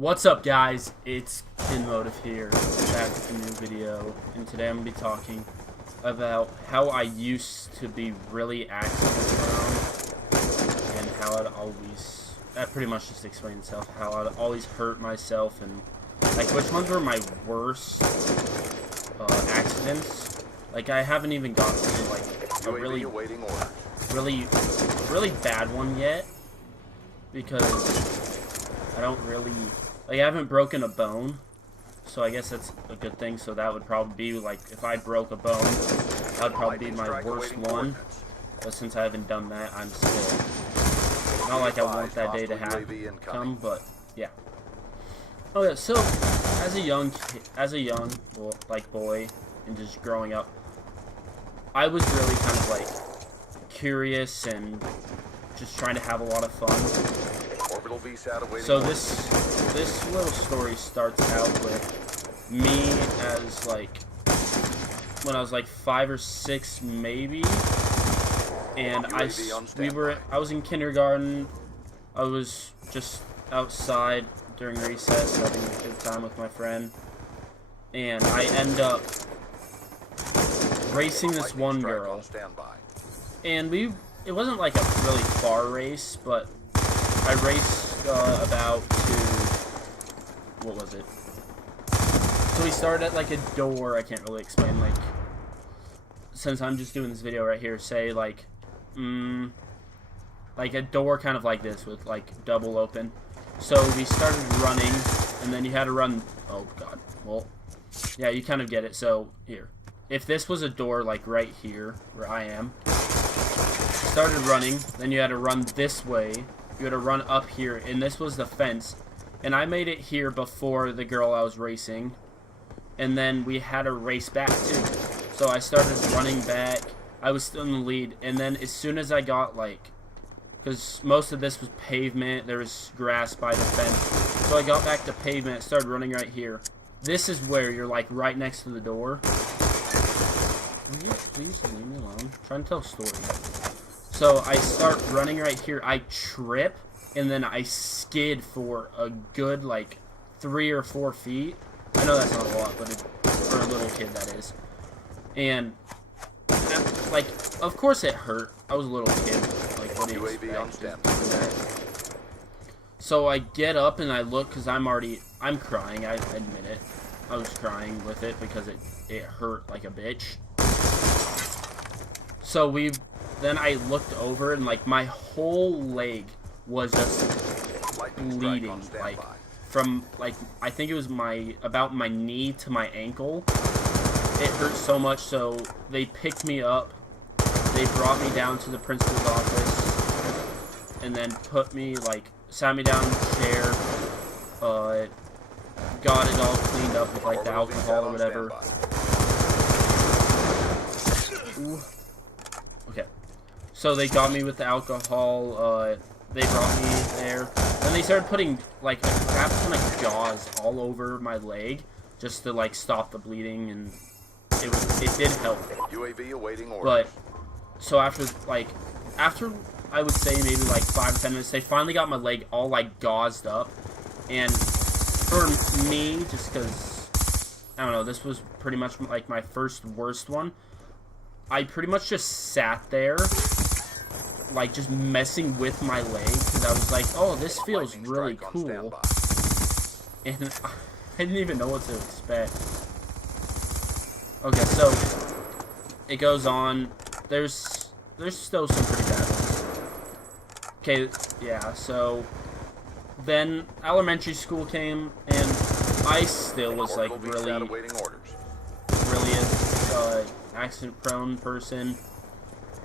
What's up, guys? It's KidMotive here, back with a new video, and today I'm going to be talking about how I used to be really active around, and how I'd always, that pretty much just explains itself, how I'd always hurt myself, and like which ones were my worst accidents. Like I haven't even gotten to like a really bad one yet, because I don't really, like, I haven't broken a bone, so I guess that's a good thing. So that would probably be, like, if I broke a bone, that would probably be my worst one. But since I haven't done that, I'm still, not like I want that day to come, but, yeah. Okay, so, as a young, well, like, boy, and just growing up, I was really kind of, like, curious and just trying to have a lot of fun. So this little story starts out with me as like when I was like 5 or 6 maybe, and I was in kindergarten. I was just outside during recess having a good time with my friend, and I end up racing this one girl, and it wasn't like a really far race, but I raced about to, what was it? So we started at like a door. I can't really explain, like, since I'm just doing this video right here, say like a door kind of like this with like double open. So we started running, and then you had to run, oh god, well, yeah, you kind of get it. So here, if this was a door like right here where I am, started running, then you had to run this way. You had to run up here, and this was the fence, and I made it here before the girl I was racing, and then we had to race back too. So I started running back. I was still in the lead, and then as soon as I got, like, because most of this was pavement, there was grass by the fence, so I got back to pavement, started running right here. This is where you're like right next to the door. Will you please leave me alone? I'm trying to tell a story. So I start running right here, I trip, and then I skid for a good, like, 3 or 4 feet. I know that's not a lot, but for a little kid, that is. And, like, of course it hurt. I was a little kid. Like, what do you expect? So I get up and I look, because I'm crying, I admit it. I was crying with it because it hurt like a bitch. So then I looked over, and like my whole leg was just bleeding, like from, like, I think it was about my knee to my ankle. It hurt so much, so they picked me up, they brought me down to the principal's office, and then sat me down in a chair, got it all cleaned up with like the alcohol or whatever. Ooh. Okay, so they got me with the alcohol, they brought me there, then they started putting, like, a crap ton of gauze all over my leg, just to, like, stop the bleeding, and it did help. UAV awaiting orders. But, so after I would say maybe, like, 5 or 10 minutes, they finally got my leg all, like, gauzed up, and for me, just because, I don't know, this was pretty much, like, my first worst one, I pretty much just sat there, like, just messing with my leg, because I was like, oh, this feels really cool, and I didn't even know what to expect. Okay, so, it goes on, there's still some pretty bad ones. Okay, yeah, so, then elementary school came, and I still was, like, really accident-prone person.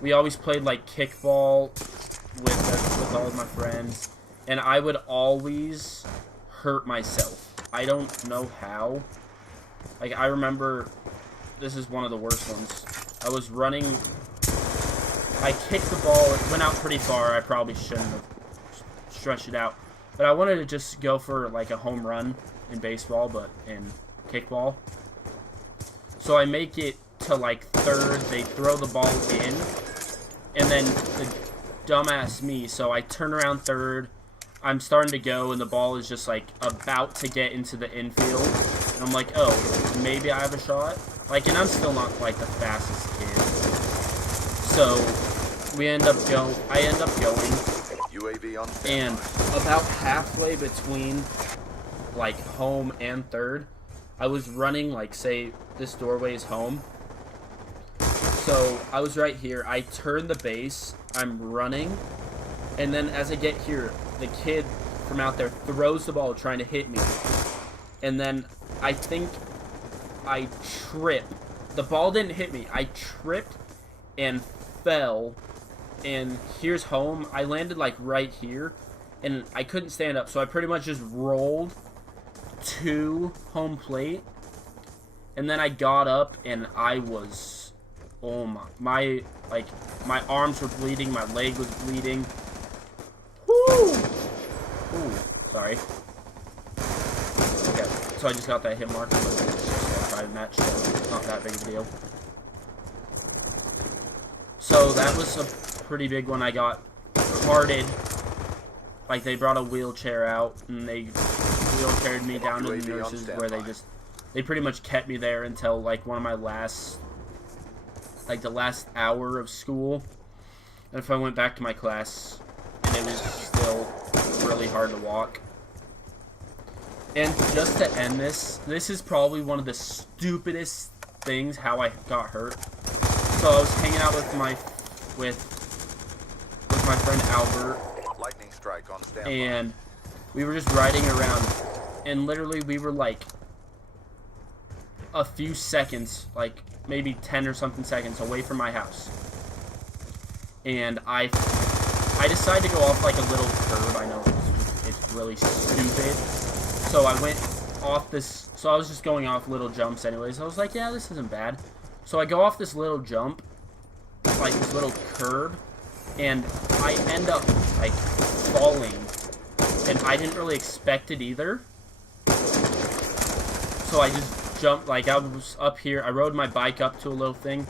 We always played, like, kickball with all of my friends, and I would always hurt myself. I don't know how. Like, I remember, this is one of the worst ones. I was running, I kicked the ball, it went out pretty far, I probably shouldn't have stretched it out, but I wanted to just go for, like, a home run in baseball, but in kickball. So I make it to, like, third, they throw the ball in, and then the dumbass me, so I turn around third, I'm starting to go, and the ball is just, like, about to get into the infield. And I'm like, oh, maybe I have a shot? Like, and I'm still not, like, the fastest kid. So, I end up going. UAV on standby. And about halfway between, like, home and third, I was running, like, say, this doorway is home. So, I was right here. I turn the base. I'm running. And then as I get here, the kid from out there throws the ball trying to hit me. And then I think I tripped. The ball didn't hit me. I tripped and fell. And here's home. I landed like right here. And I couldn't stand up. So I pretty much just rolled to home plate. And then I got up and I was... Oh my arms were bleeding. My leg was bleeding. Woo! Ooh, sorry. Okay, so I just got that hit marker, but it's just a private match, so it's not that big of a deal. So that was a pretty big one. I got carted. Like, they brought a wheelchair out, and they wheelchaired me down to the nurses, where they pretty much kept me there until, like, one of my last, like, the last hour of school. And if I went back to my class, and it was still really hard to walk. And just to end this is probably one of the stupidest things how I got hurt. So I was hanging out with my friend Albert, Lightning strike on standby. and we were just riding around, and literally we were like a few seconds, like maybe 10 or something seconds away from my house. And I decided to go off like a little curve. I know it's really stupid. So I went off this, so I was just going off little jumps anyways. I was like, yeah, this isn't bad. So I go off this little jump, like this little curb, and I end up like falling. And I didn't really expect it either. So I just jumped, like I was up here, I rode my bike up to a little thing,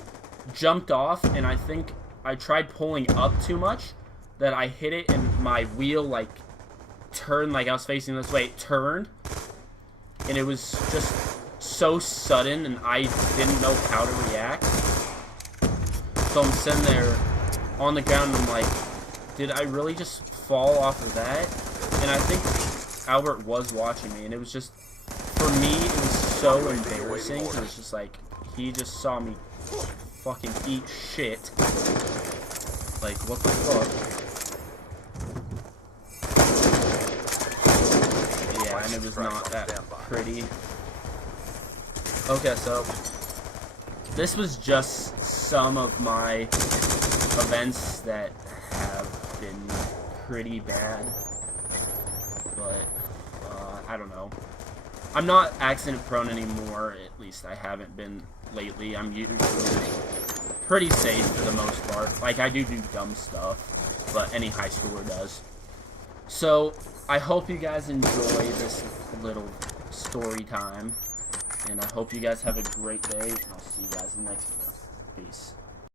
jumped off, and I think I tried pulling up too much, that I hit it and my wheel like turned, like I was facing this way, it turned, and it was just so sudden and I didn't know how to react. So I'm sitting there on the ground and I'm like, did I really just fall off of that? And I think Albert was watching me, and it was just, for me, it was so embarrassing. It was just like, he just saw me fucking eat shit. Like, what the fuck? Yeah, and it was not that pretty. Okay, so this was just some of my events that have been pretty bad. But, I don't know. I'm not accident prone anymore, at least I haven't been lately. I'm usually pretty safe for the most part. Like, I do dumb stuff, but any high schooler does. So, I hope you guys enjoy this little story time, and I hope you guys have a great day, and I'll see you guys in the next video. Peace.